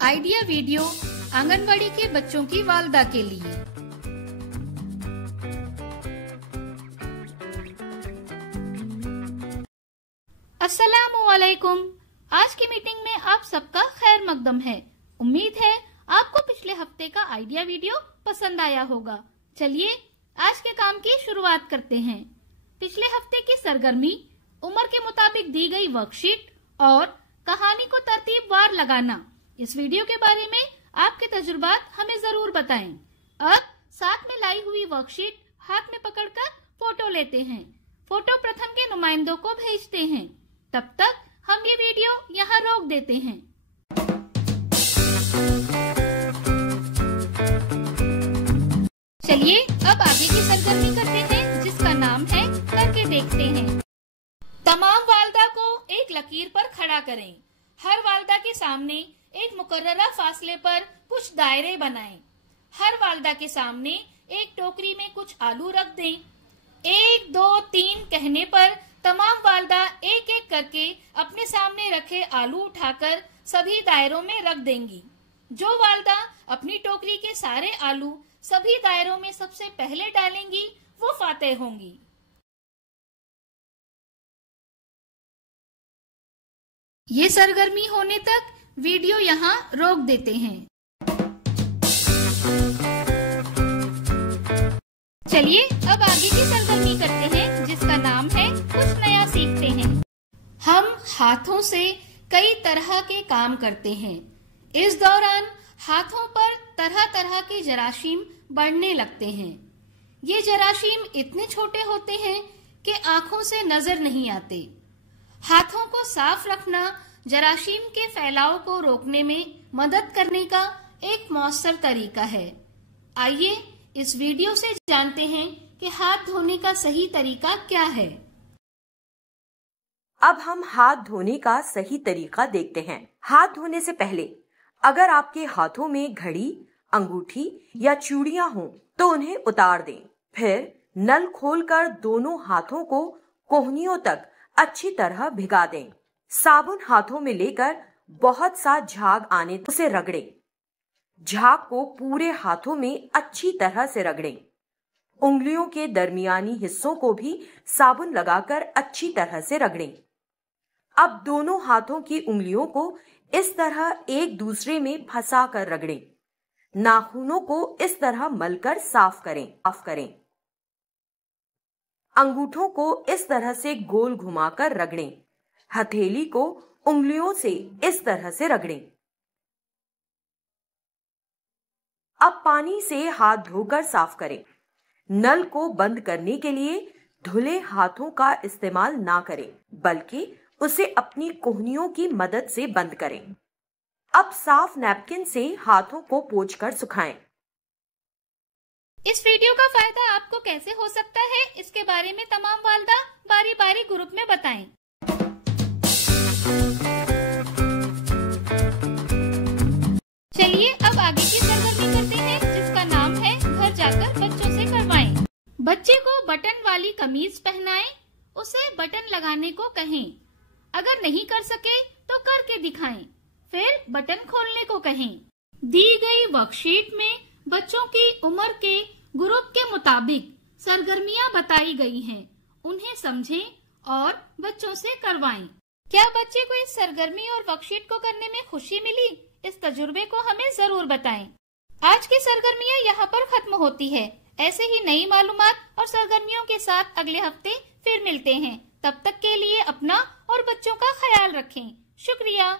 Idea video anganwadi के बच्चों की वालदा के लिए। अस्सलामुअलैकुम। आज की मीटिंग में आप सबका खैर मकदम है। उम्मीद है आपको पिछले हफ्ते का आइडिया वीडियो पसंद आया होगा। चलिए आज के काम की शुरुआत करते हैं। पिछले हफ्ते की सरगर्मी, उम्र के मुताबिक दी गई वर्कशीट और कहानी को तरतीबवार लगाना, इस वीडियो के बारे में आपके तजुर्बात हमें जरूर बताएं। अब साथ में लाई हुई वर्कशीट हाथ में पकड़कर फोटो लेते हैं। फोटो प्रथम के नुमाइंदों को भेजते हैं। तब तक हम ये वीडियो यहाँ रोक देते हैं। चलिए अब आगे की सरगर्मी करते हैं, जिसका नाम है करके देखते हैं। तमाम वालदा को एक लकीर पर खड़ा करें। हर वालदा के सामने एक मुकर्ररा फासले पर कुछ दायरे बनाएं। हर वालदा के सामने एक टोकरी में कुछ आलू रख दें। 1, 2, 3 कहने पर तमाम वालदा एक एक करके अपने सामने रखे आलू उठाकर सभी दायरों में रख देंगी। जो वालदा अपनी टोकरी के सारे आलू सभी दायरों में सबसे पहले डालेंगी, वो फातेह होंगी। ये सरगर्मी होने तक वीडियो यहाँ रोक देते हैं। चलिए अब आगे की सरगर्मी करते हैं, जिसका नाम है कुछ नया सीखते हैं। हम हाथों से कई तरह के काम करते हैं। इस दौरान हाथों पर तरह तरह के जरासीम बढ़ने लगते हैं। ये जरासीम इतने छोटे होते हैं कि आंखों से नजर नहीं आते। हाथों को साफ रखना जरासीम के फैलाव को रोकने में मदद करने का एक मौसर तरीका है। आइए इस वीडियो से जानते हैं कि हाथ धोने का सही तरीका क्या है। अब हम हाथ धोने का सही तरीका देखते हैं। हाथ धोने से पहले अगर आपके हाथों में घड़ी, अंगूठी या चूड़ियां हों तो उन्हें उतार दें। फिर नल खोलकर दोनों हाथों को कोहनियों तक अच्छी तरह भिगा दें। साबुन हाथों में लेकर बहुत सा झाग आने तक उसे रगड़ें। झाग को पूरे हाथों में अच्छी तरह से रगड़ें। उंगलियों के दरमियानी हिस्सों को भी साबुन लगाकर अच्छी तरह से रगड़ें। अब दोनों हाथों की उंगलियों को इस तरह एक दूसरे में फंसा कर रगड़ें। नाखूनों को इस तरह मलकर साफ करें। अंगूठों को इस तरह से गोल घुमाकर रगड़ें। हथेली को उंगलियों से इस तरह से रगड़ें। अब पानी से हाथ धोकर साफ करें। नल को बंद करने के लिए धुले हाथों का इस्तेमाल ना करें, बल्कि उसे अपनी कोहनियों की मदद से बंद करें। अब साफ नैपकिन से हाथों को पोंछकर सुखाएं। इस वीडियो का फायदा आपको कैसे हो सकता है, इसके बारे में तमाम वालदा बारी बारी ग्रुप में बताएं। चलिए अब आगे की सरगर्मी करते हैं, जिसका नाम है घर जाकर बच्चों से करवाएं। बच्चे को बटन वाली कमीज पहनाएं, उसे बटन लगाने को कहें। अगर नहीं कर सके तो करके दिखाएं, फिर बटन खोलने को कहें। दी गई वर्कशीट में बच्चों की उम्र के ग्रुप के मुताबिक सरगर्मियां बताई गई हैं। उन्हें समझें और बच्चों से करवाएं। क्या बच्चे को इस सरगर्मी और वर्कशीट को करने में खुशी मिली? इस तजुर्बे को हमें जरूर बताएं। आज की सरगर्मियां यहाँ पर खत्म होती है। ऐसे ही नई मालूमात और सरगर्मियों के साथ अगले हफ्ते फिर मिलते हैं। तब तक के लिए अपना और बच्चों का ख्याल रखें। शुक्रिया।